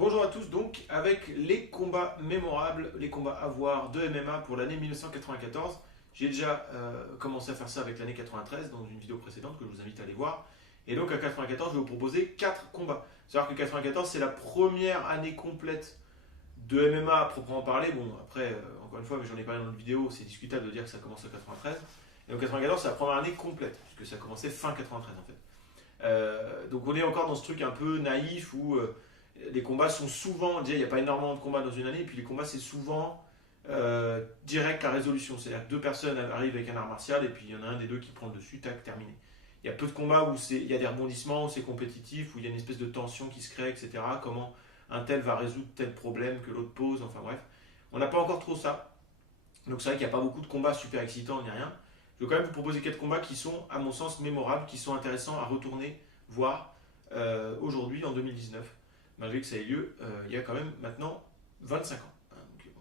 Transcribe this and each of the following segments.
Bonjour à tous, donc avec les combats mémorables, les combats à voir de MMA pour l'année 1994. J'ai déjà commencé à faire ça avec l'année 93 dans une vidéo précédente que je vous invite à aller voir. Et donc à 94, je vais vous proposer 4 combats. C'est-à-dire que 94, c'est la première année complète de MMA à proprement parler. Bon, après, encore une fois, mais j'en ai parlé dans une vidéo, c'est discutable de dire que ça commence en 93. Et donc 94, c'est la première année complète, puisque ça a commencé fin 93 en fait. Donc on est encore dans ce truc un peu naïf où les combats sont souvent, déjà il n'y a pas énormément de combats dans une année, et puis les combats c'est souvent direct la résolution, c'est-à-dire que deux personnes arrivent avec un art martial et puis il y en a un des deux qui prend le dessus, tac, terminé. Il y a peu de combats où il y a des rebondissements, où c'est compétitif, où il y a une espèce de tension qui se crée, etc. Comment un tel va résoudre tel problème que l'autre pose, enfin bref. On n'a pas encore trop ça, donc c'est vrai qu'il n'y a pas beaucoup de combats super excitants ni rien. Je vais quand même vous proposer 4 combats qui sont, à mon sens, mémorables, qui sont intéressants à retourner voir aujourd'hui, en 2019, malgré que ça ait lieu il y a quand même maintenant 25 ans. Donc, bon.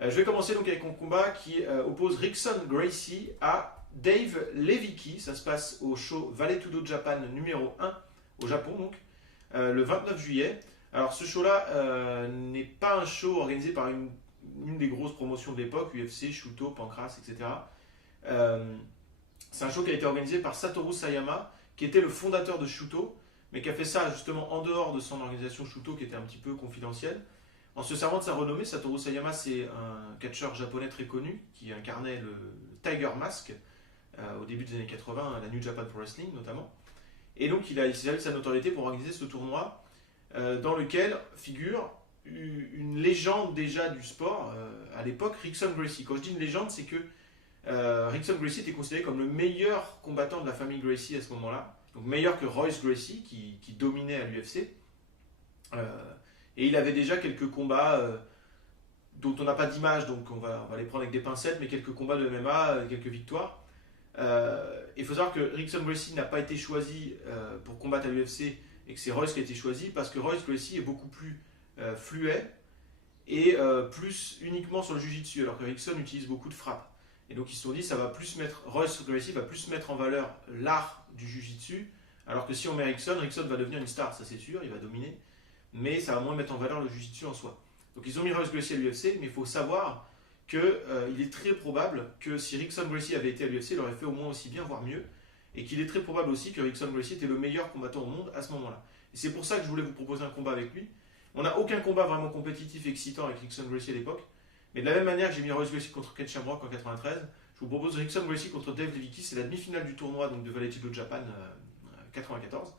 Je vais commencer donc avec un combat qui oppose Rickson Gracie à Dave Levicki. Ça se passe au show Vale Tudo Japan numéro 1 au Japon, donc, le 29 juillet. Alors ce show-là n'est pas un show organisé par une des grosses promotions de l'époque, UFC, Shooto, Pancras, etc. C'est un show qui a été organisé par Satoru Sayama, qui était le fondateur de Shooto, mais qui a fait ça justement en dehors de son organisation Shooto, qui était un petit peu confidentielle. En se servant de sa renommée, Satoru Sayama, c'est un catcheur japonais très connu, qui incarnait le Tiger Mask au début des années 80, à la New Japan Pro Wrestling notamment. Et donc il a servi de sa notoriété pour organiser ce tournoi, dans lequel figure une légende déjà du sport, à l'époque, Rickson Gracie. Quand je dis une légende, c'est que Rickson Gracie était considéré comme le meilleur combattant de la famille Gracie à ce moment-là, donc meilleur que Royce Gracie qui dominait à l'UFC. Et il avait déjà quelques combats dont on n'a pas d'image, donc on va les prendre avec des pincettes, mais quelques combats de MMA, quelques victoires. Il faut savoir que Rickson Gracie n'a pas été choisi pour combattre à l'UFC et que c'est Royce qui a été choisi parce que Royce Gracie est beaucoup plus fluet et plus uniquement sur le jiu-jitsu, alors que Rickson utilise beaucoup de frappes. Et donc ils se sont dit, Royce Gracie va plus mettre en valeur l'art du jiu-jitsu, alors que si on met Rickson va devenir une star, ça c'est sûr, il va dominer, mais ça va moins mettre en valeur le jiu-jitsu en soi. Donc ils ont mis Royce Gracie à l'UFC, mais il faut savoir qu'il est très probable que si Rickson Gracie avait été à l'UFC, il aurait fait au moins aussi bien, voire mieux, et qu'il est très probable aussi que Rickson Gracie était le meilleur combattant au monde à ce moment-là. Et c'est pour ça que je voulais vous proposer un combat avec lui. On n'a aucun combat vraiment compétitif excitant avec Rickson Gracie à l'époque, mais de la même manière que j'ai mis Royce Gracie contre Ken Shamrock en 93, je vous propose Rickson Gracie contre Dave Levicki. C'est la demi-finale du tournoi donc de Vale Tudo Japan 94.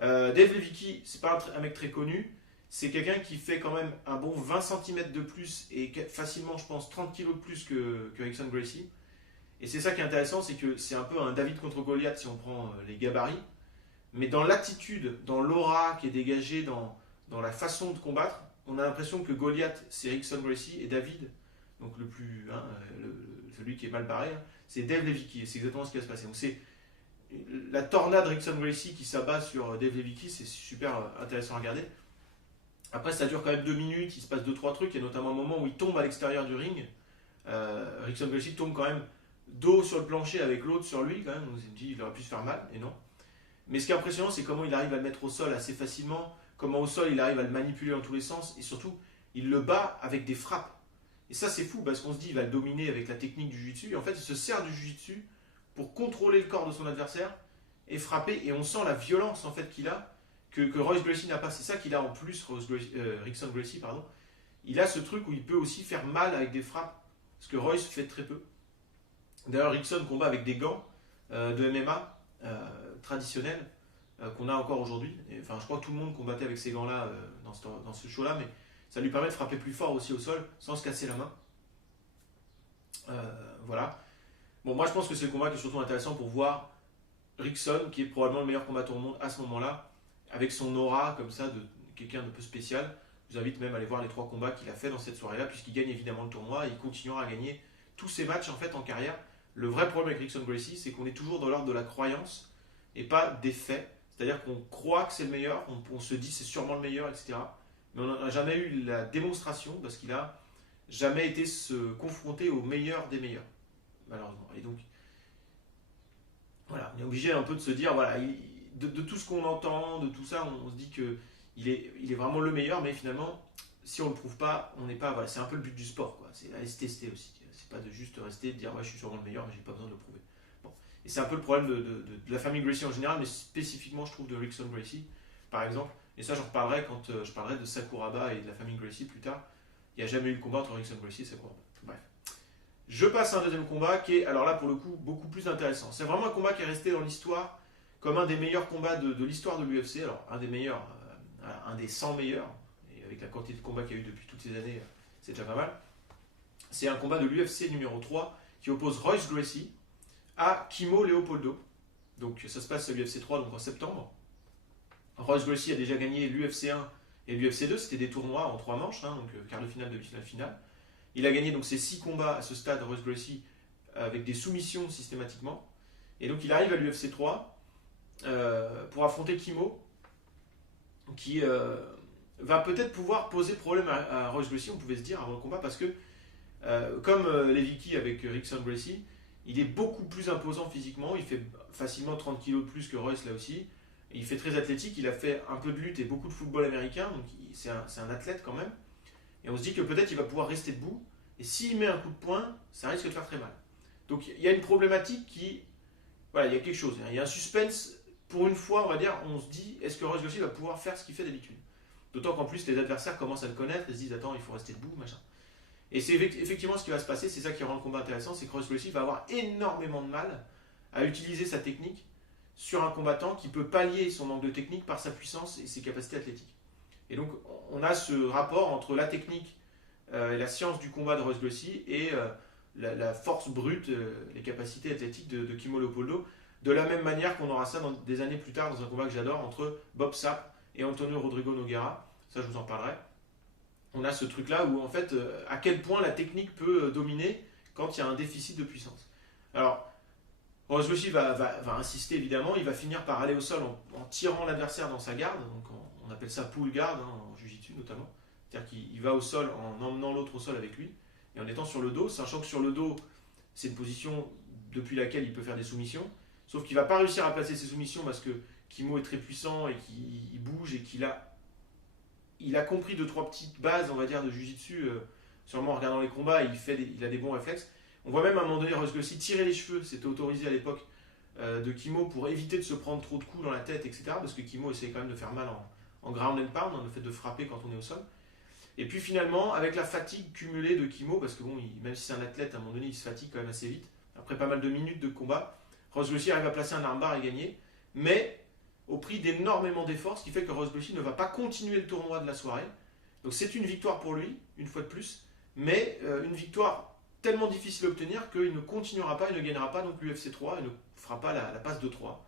Dave Levicki, c'est pas un mec très connu, c'est quelqu'un qui fait quand même un bon 20 cm de plus et facilement, je pense, 30 kg de plus que Rickson Gracie. Et c'est ça qui est intéressant, c'est que c'est un peu un David contre Goliath si on prend les gabarits, mais dans l'attitude, dans l'aura qui est dégagée, dans la façon de combattre, on a l'impression que Goliath c'est Rickson Gracie et David, donc le plus, celui qui est mal barré, c'est Dave Levicki. Et c'est exactement ce qui va se passer. Donc c'est la tornade Rickson Gracie qui s'abat sur Dave Levicki, c'est super intéressant à regarder. Après ça dure quand même 2 minutes, il se passe 2-3 trucs, il y a notamment un moment où il tombe à l'extérieur du ring. Rickson Gracie tombe quand même dos sur le plancher avec l'autre sur lui quand même, on s'est dit il aurait pu se faire mal, et non. Mais ce qui est impressionnant, c'est comment il arrive à le mettre au sol assez facilement, comment au sol il arrive à le manipuler dans tous les sens, et surtout, il le bat avec des frappes. Et ça, c'est fou, parce qu'on se dit, il va le dominer avec la technique du jiu-jitsu, et en fait, il se sert du jiu-jitsu pour contrôler le corps de son adversaire et frapper, et on sent la violence en fait qu'il a, que Royce Gracie n'a pas. C'est ça qu'il a en plus, Rickson Gracie, pardon. Il a ce truc où il peut aussi faire mal avec des frappes, ce que Royce fait très peu. D'ailleurs, Rickson combat avec des gants de MMA traditionnels qu'on a encore aujourd'hui. Enfin, je crois que tout le monde combattait avec ces gants-là dans ce show-là, mais ça lui permet de frapper plus fort aussi au sol sans se casser la main. Voilà. Bon, moi je pense que c'est le combat qui est surtout intéressant pour voir Rickson, qui est probablement le meilleur combattant au monde à ce moment-là, avec son aura comme ça de quelqu'un de peu spécial. Je vous invite même à aller voir les 3 combats qu'il a fait dans cette soirée-là, puisqu'il gagne évidemment le tournoi et il continuera à gagner tous ses matchs en fait en carrière. Le vrai problème avec Rickson Gracie, c'est qu'on est toujours dans l'ordre de la croyance et pas des faits. C'est-à-dire qu'on croit que c'est le meilleur, on se dit c'est sûrement le meilleur, etc. Mais on n'a jamais eu la démonstration parce qu'il n'a jamais été se confronter au meilleur des meilleurs, malheureusement. Et donc, voilà, on est obligé un peu de se dire, voilà, de tout ce qu'on entend, de tout ça, on se dit qu'il il est vraiment le meilleur, mais finalement, si on ne le prouve pas, on n'est pas. Voilà, c'est un peu le but du sport, quoi. C'est à se tester aussi. C'est pas de juste rester et de dire ouais, je suis sûrement le meilleur, mais j'ai pas besoin de le prouver. Bon. Et c'est un peu le problème de la famille Gracie en général, mais spécifiquement, je trouve, de Rickson Gracie, par exemple. Et ça, j'en reparlerai quand je parlerai de Sakuraba et de la famille Gracie plus tard. Il n'y a jamais eu de combat entre Rickson Gracie et Sakuraba. Bref. Je passe à un deuxième combat qui est, alors là, pour le coup, beaucoup plus intéressant. C'est vraiment un combat qui est resté dans l'histoire comme un des meilleurs combats de l'histoire de l'UFC. Alors, un des meilleurs, un des 100 meilleurs, et avec la quantité de combats qu'il y a eu depuis toutes ces années, c'est déjà pas mal. C'est un combat de l'UFC numéro 3 qui oppose Royce Gracie à Kimo Leopoldo. Donc ça se passe à l'UFC 3 donc en septembre. Royce Gracie a déjà gagné l'UFC 1 et l'UFC 2, c'était des tournois en 3 manches, hein, donc quart de finale, demi-finale, finale. Il a gagné donc ses 6 combats à ce stade, Royce Gracie, avec des soumissions systématiquement. Et donc il arrive à l'UFC 3 pour affronter Kimo, qui va peut-être pouvoir poser problème à Royce Gracie, on pouvait se dire avant le combat, parce que comme Levicki avec Rickson Gracie, il est beaucoup plus imposant physiquement, il fait facilement 30 kg de plus que Royce là aussi, il fait très athlétique, il a fait un peu de lutte et beaucoup de football américain, donc c'est un athlète quand même, et on se dit que peut-être il va pouvoir rester debout, et s'il met un coup de poing, ça risque de faire très mal. Donc il y a une problématique qui, voilà, il y a quelque chose, il y a un suspense, pour une fois on va dire, on se dit, est-ce que Royce Gracie va pouvoir faire ce qu'il fait d'habitude? D'autant qu'en plus les adversaires commencent à le connaître, ils se disent, attends, il faut rester debout, machin. Et c'est effectivement ce qui va se passer, c'est ça qui rend le combat intéressant, c'est que Royce Gracie va avoir énormément de mal à utiliser sa technique sur un combattant qui peut pallier son manque de technique par sa puissance et ses capacités athlétiques. Et donc on a ce rapport entre la technique et la science du combat de Royce Gracie et la force brute, les capacités athlétiques de Kimo Leopoldo, de la même manière qu'on aura ça des années plus tard dans un combat que j'adore entre Bob Sapp et Antonio Rodrigo Nogueira, ça je vous en parlerai. On a ce truc-là où, en fait, à quel point la technique peut dominer quand il y a un déficit de puissance. Alors, Royce Gracie va insister, évidemment, il va finir par aller au sol en tirant l'adversaire dans sa garde, donc on appelle ça pull guard, hein, en jiu-jitsu notamment. C'est-à-dire qu'il va au sol en emmenant l'autre au sol avec lui, et en étant sur le dos, sachant que sur le dos, c'est une position depuis laquelle il peut faire des soumissions, sauf qu'il ne va pas réussir à placer ses soumissions parce que Kimo est très puissant et qu'il bouge et qu'il a compris 2-3 petites bases, on va dire, de jiu-jitsu, sûrement en regardant les combats, il a des bons réflexes. On voit même à un moment donné Royce Gracie tirer les cheveux, c'était autorisé à l'époque, de Kimo pour éviter de se prendre trop de coups dans la tête, etc. Parce que Kimo essayait quand même de faire mal en ground and pound, hein, le fait de frapper quand on est au sol. Et puis finalement, avec la fatigue cumulée de Kimo, parce que bon, même si c'est un athlète, à un moment donné, il se fatigue quand même assez vite, après pas mal de minutes de combat, Royce Gracie arrive à placer un armbar et gagner, mais au prix d'énormément d'efforts, ce qui fait que Royce Gracie ne va pas continuer le tournoi de la soirée. Donc c'est une victoire pour lui, une fois de plus, mais une victoire tellement difficile à obtenir qu'il ne continuera pas, il ne gagnera pas donc l'UFC 3, il ne fera pas la passe de 3.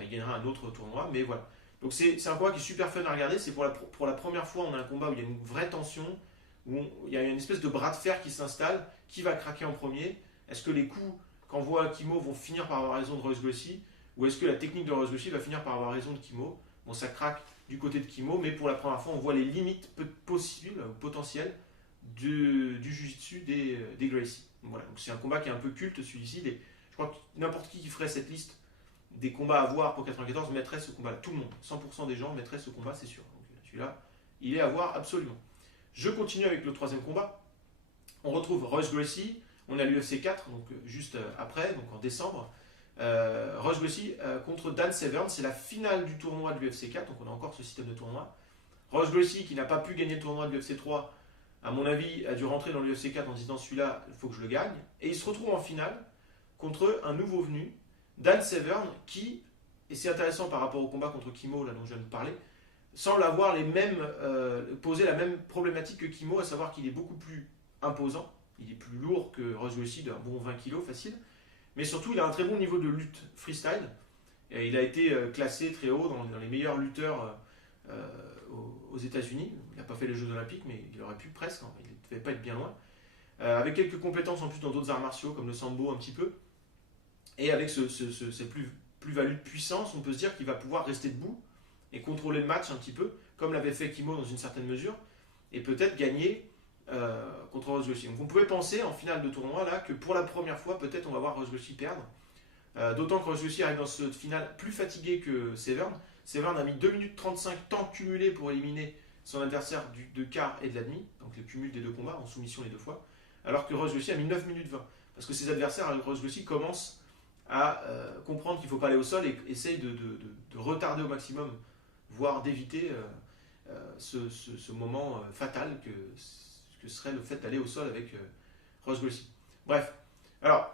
Il gagnera un autre tournoi, mais voilà. Donc c'est un combat qui est super fun à regarder, c'est pour la première fois on a un combat où il y a une vraie tension, où il y a une espèce de bras de fer qui s'installe, qui va craquer en premier? Est-ce que les coups qu'envoie Kimo vont finir par avoir raison de Royce Gracie? Ou est-ce que la technique de Royce Gracie va finir par avoir raison de Kimo? Bon, ça craque du côté de Kimo, mais pour la première fois, on voit les limites possibles, potentielles, du jiu-jitsu des Gracie. Voilà, donc c'est un combat qui est un peu culte, celui-ci. Je crois que n'importe qui ferait cette liste des combats à voir pour 94 mettrait ce combat-là. Tout le monde, 100% des gens mettraient ce combat, c'est sûr. Donc celui-là, il est à voir absolument. Je continue avec le troisième combat. On retrouve Royce Gracie, on a l'UFC 4, donc juste après, donc en décembre. Royce Gracie contre Dan Severn, c'est la finale du tournoi de l'UFC 4, donc on a encore ce système de tournoi. Royce Gracie, qui n'a pas pu gagner le tournoi de l'UFC 3, à mon avis, a dû rentrer dans l'UFC 4 en disant celui-là, il faut que je le gagne. Et il se retrouve en finale contre un nouveau venu, Dan Severn, qui, et c'est intéressant par rapport au combat contre Kimo, là dont je viens de parler, semble avoir poser la même problématique que Kimo, à savoir qu'il est beaucoup plus imposant, il est plus lourd que Royce Gracie, d'un bon 20 kg facile. Mais surtout, il a un très bon niveau de lutte freestyle. Et il a été classé très haut dans les meilleurs lutteurs aux États-Unis. Il n'a pas fait les Jeux Olympiques, mais il aurait pu presque. Hein. Il ne devait pas être bien loin. Avec quelques compétences en plus dans d'autres arts martiaux, comme le sambo un petit peu. Et avec cette plus-value de puissance, on peut se dire qu'il va pouvoir rester debout et contrôler le match un petit peu, comme l'avait fait Kimo dans une certaine mesure, et peut-être gagner contre Royce Gracie. Donc on pouvait penser en finale de tournoi là que pour la première fois peut-être on va voir Royce Gracie perdre. D'autant que Royce Gracie arrive dans cette finale plus fatigué que Severn. Severn a mis 2 minutes 35 temps cumulé pour éliminer son adversaire de quart et de la demi, donc le cumul des deux combats, en soumission les deux fois, alors que Royce Gracie a mis 9 minutes 20. Parce que ses adversaires, avec Royce Gracie, commencent à comprendre qu'il ne faut pas aller au sol et essayent de retarder au maximum, voire d'éviter ce moment fatal que serait le fait d'aller au sol avec Royce Gracie. Bref, alors,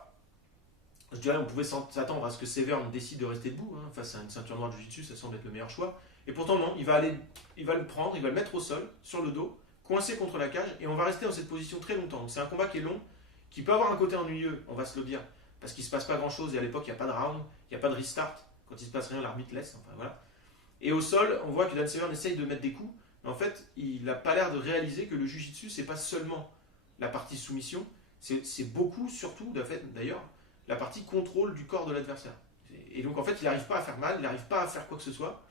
je dirais on pouvait s'attendre à ce que Severn décide de rester debout face à une ceinture noire de Jiu-Jitsu, ça semble être le meilleur choix. Et pourtant non, il va le prendre, il va le mettre au sol, sur le dos, coincé contre la cage, et on va rester dans cette position très longtemps. C'est un combat qui est long, qui peut avoir un côté ennuyeux, on va se le dire, parce qu'il ne se passe pas grand-chose, et à l'époque il n'y a pas de round, il n'y a pas de restart, quand il ne se passe rien, l'arbitre laisse, enfin voilà. Et au sol, on voit que Dan Severn essaye de mettre des coups, mais en fait, il n'a pas l'air de réaliser que le Jiu-Jitsu, c'est pas seulement la partie soumission, c'est beaucoup, surtout, d'ailleurs, la partie contrôle du corps de l'adversaire. Et donc en fait, il n'arrive pas à faire mal, il n'arrive pas à faire quoi que ce soit.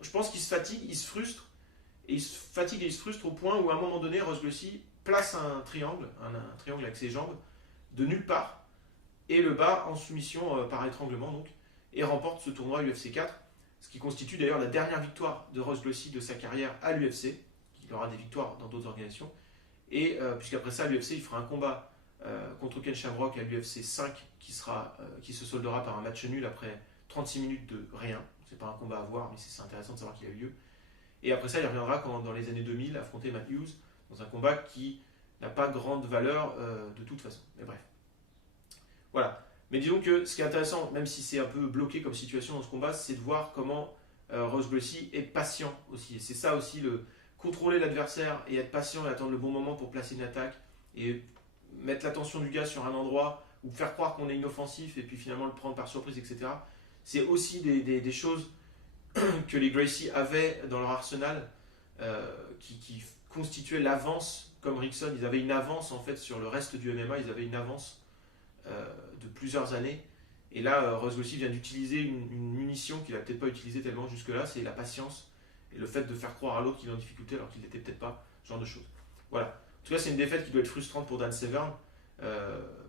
Je pense qu'il se fatigue, il se frustre, et il se fatigue et il se frustre au point où à un moment donné, Royce Gracie place un triangle avec ses jambes, de nulle part, et le bat en soumission par étranglement, donc, et remporte ce tournoi UFC 4, ce qui constitue d'ailleurs la dernière victoire de Royce Gracie de sa carrière à l'UFC. Il aura des victoires dans d'autres organisations, et puisqu'après ça, à l'UFC, il fera un combat contre Ken Shamrock à l'UFC 5 qui se soldera par un match nul après 36 minutes de rien. C'est pas un combat à voir, mais c'est intéressant de savoir qu'il a eu lieu. Et après ça, il reviendra dans les années 2000 affronter Matt Hughes dans un combat qui n'a pas grande valeur de toute façon. Mais bref. Voilà. Mais disons que ce qui est intéressant, même si c'est un peu bloqué comme situation dans ce combat, c'est de voir comment Royce Gracie est patient aussi. Et c'est ça aussi, contrôler l'adversaire et être patient et attendre le bon moment pour placer une attaque et mettre l'attention du gars sur un endroit ou faire croire qu'on est inoffensif et puis finalement le prendre par surprise, etc. C'est aussi des choses que les Gracie avaient dans leur arsenal qui constituaient l'avance, comme Rickson, ils avaient une avance en fait sur le reste du MMA, ils avaient une avance de plusieurs années. Et là, Royce Gracie vient d'utiliser une munition qu'il n'a peut-être pas utilisée tellement jusque-là, c'est la patience et le fait de faire croire à l'autre qu'il est en difficulté alors qu'il n'était peut-être pas, ce genre de choses. Voilà. En tout cas, c'est une défaite qui doit être frustrante pour Dan Severn,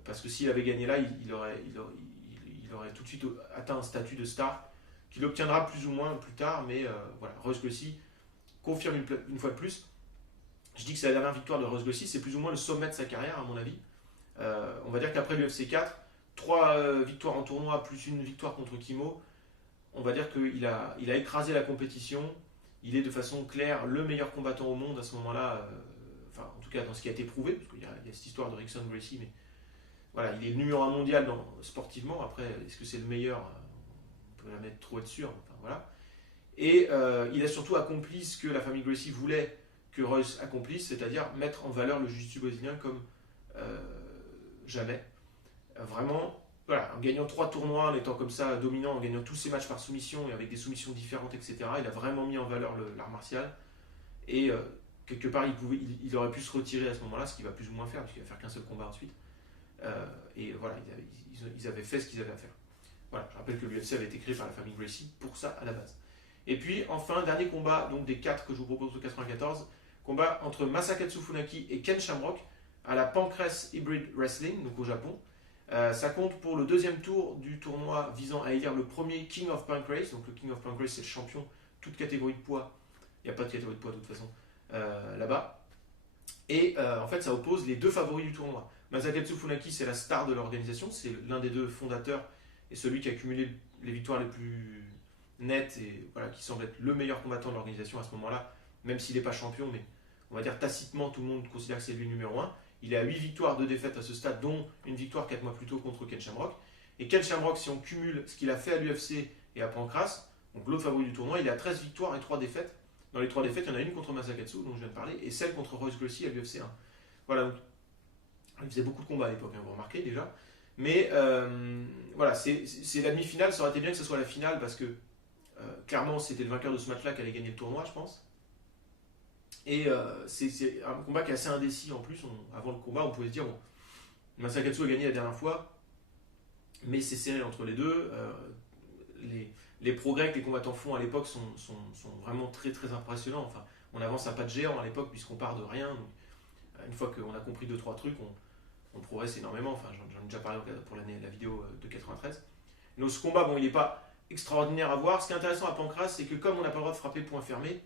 parce que s'il avait gagné là, il aurait tout de suite atteint un statut de star, qu'il obtiendra plus ou moins plus tard, mais voilà, Royce Gracie confirme une fois de plus. Je dis que c'est la dernière victoire de Royce Gracie, c'est plus ou moins le sommet de sa carrière, à mon avis. On va dire qu'après l'UFC 4, 3 victoires en tournoi, plus une victoire contre Kimo, on va dire qu'il a écrasé la compétition, il est de façon claire le meilleur combattant au monde à ce moment-là, enfin en tout cas dans ce qui a été prouvé, parce qu'il y a cette histoire de Rickson Gracie, mais voilà, il est le numéro 1 mondial sportivement. Après, est-ce que c'est le meilleur? On peut jamais trop être sûr, enfin voilà. Et il a surtout accompli ce que la famille Gracie voulait que Royce accomplisse, c'est-à-dire mettre en valeur le jiu-jitsu brésilien comme jamais. Vraiment, voilà, en gagnant 3 tournois, en étant comme ça dominant, en gagnant tous ses matchs par soumission et avec des soumissions différentes, etc., il a vraiment mis en valeur l'art martial. Et quelque part, il aurait pu se retirer à ce moment-là, ce qu'il va plus ou moins faire, puisqu'il va faire qu'un seul combat ensuite. Et voilà, ils avaient fait ce qu'ils avaient à faire. Voilà, je rappelle que l'UFC avait été créé par la famille Gracie pour ça à la base. Et puis enfin, dernier combat donc des 4 que je vous propose de 94, combat entre Masakatsu Funaki et Ken Shamrock à la Pancrase Hybrid Wrestling, donc au Japon. Ça compte pour le deuxième tour du tournoi visant à élire le premier King of Pancrase. Donc le King of Pancrase, c'est le champion, toute catégorie de poids. Il n'y a pas de catégorie de poids de toute façon là-bas. Et en fait, ça oppose les deux favoris du tournoi. Masakatsu Funaki, c'est la star de l'organisation, c'est l'un des deux fondateurs et celui qui a cumulé les victoires les plus nettes et voilà, qui semble être le meilleur combattant de l'organisation à ce moment-là, même s'il n'est pas champion, mais on va dire tacitement, tout le monde considère que c'est lui le numéro 1. Il est à 8 victoires, 2 défaites à ce stade, dont une victoire 4 mois plus tôt contre Ken Shamrock. Et Ken Shamrock, si on cumule ce qu'il a fait à l'UFC et à Pancrase, donc l'autre favori du tournoi, il est à 13 victoires et 3 défaites. Dans les 3 défaites, il y en a une contre Masakatsu, dont je viens de parler, et celle contre Royce Gracie à l'UFC 1. Voilà, donc, il faisait beaucoup de combats à l'époque, vous remarquez déjà. Mais voilà, c'est la demi-finale, ça aurait été bien que ce soit la finale, parce que clairement, c'était le vainqueur de ce match-là qui allait gagner le tournoi, je pense. Et c'est un combat qui est assez indécis en plus. Avant le combat, on pouvait se dire bon, Masakatsu a gagné la dernière fois, mais c'est serré entre les deux. Les progrès que les combattants font à l'époque sont vraiment très très impressionnants. Enfin, on avance à pas de géant à l'époque puisqu'on part de rien. Donc, une fois qu'on a compris 2-3 trucs, on progresse énormément. Enfin, j'en ai déjà parlé pour la vidéo de 93. Donc ce combat, bon, il n'est pas extraordinaire à voir. Ce qui est intéressant à Pancras, c'est que comme on n'a pas le droit de frapper point fermé,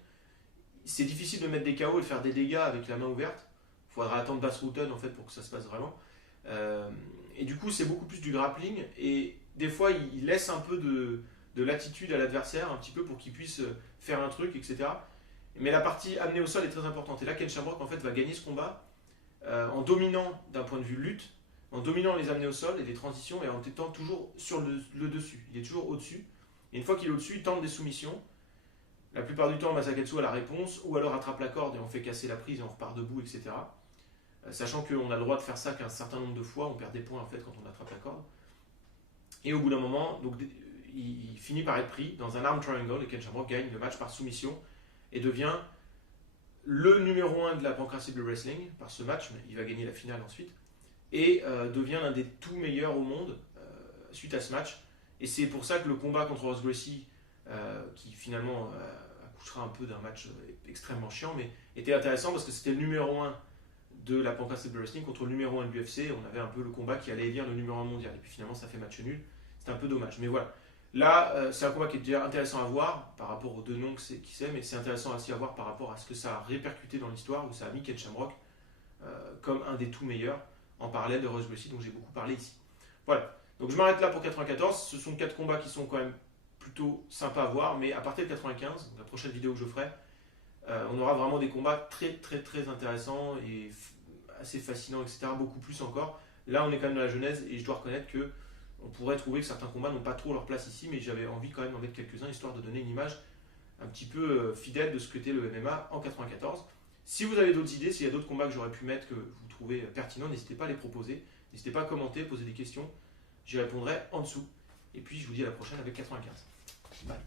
c'est difficile de mettre des KO et de faire des dégâts avec la main ouverte. Il faudra attendre Bas Rutten en fait pour que ça se passe vraiment. Et du coup, c'est beaucoup plus du grappling. Et des fois, il laisse un peu de latitude à l'adversaire, un petit peu pour qu'il puisse faire un truc, etc. Mais la partie amenée au sol est très importante. Et là, Ken Shamrock en fait va gagner ce combat en dominant d'un point de vue lutte, en dominant les amenés au sol et les transitions et en étant toujours sur le dessus. Il est toujours au-dessus. Et une fois qu'il est au-dessus, il tente des soumissions. La plupart du temps, Masakatsu a la réponse, ou alors attrape la corde et on fait casser la prise et on repart debout, etc. Sachant qu'on a le droit de faire ça qu'un certain nombre de fois, on perd des points en fait quand on attrape la corde. Et au bout d'un moment, donc, il finit par être pris dans un arm triangle et Ken Shamrock gagne le match par soumission et devient le numéro 1 de la Pancras Wrestling par ce match, mais il va gagner la finale ensuite, et devient l'un des tout meilleurs au monde suite à ce match. Et c'est pour ça que le combat contre Ross Gracie, qui finalement accouchera un peu d'un match extrêmement chiant, mais était intéressant parce que c'était le numéro 1 de la Pancras Wrestling contre le numéro 1 de l'UFC. On avait un peu le combat qui allait élire le numéro 1 mondial. Et puis finalement, ça fait match nul. C'est un peu dommage. Mais voilà. Là, c'est un combat qui est déjà intéressant à voir par rapport aux deux noms qui c'est, mais c'est intéressant aussi à voir par rapport à ce que ça a répercuté dans l'histoire, où ça a mis Ken Shamrock comme un des tout meilleurs en parallèle de Ross Gracie, dont j'ai beaucoup parlé ici. Voilà. Donc je m'arrête là pour 94. Ce sont 4 combats qui sont quand même plutôt sympas à voir, mais à partir de 95, la prochaine vidéo que je ferai, on aura vraiment des combats très très très intéressants et assez fascinants, etc. Beaucoup plus encore. Là, on est quand même dans la genèse et je dois reconnaître que on pourrait trouver que certains combats n'ont pas trop leur place ici, mais j'avais envie quand même d'en mettre quelques-uns histoire de donner une image un petit peu fidèle de ce qu'était le MMA en 94. Si vous avez d'autres idées, s'il y a d'autres combats que j'aurais pu mettre que vous trouvez pertinents, n'hésitez pas à les proposer. N'hésitez pas à commenter, poser des questions. J'y répondrai en dessous. Et puis je vous dis à la prochaine avec 95. Bye.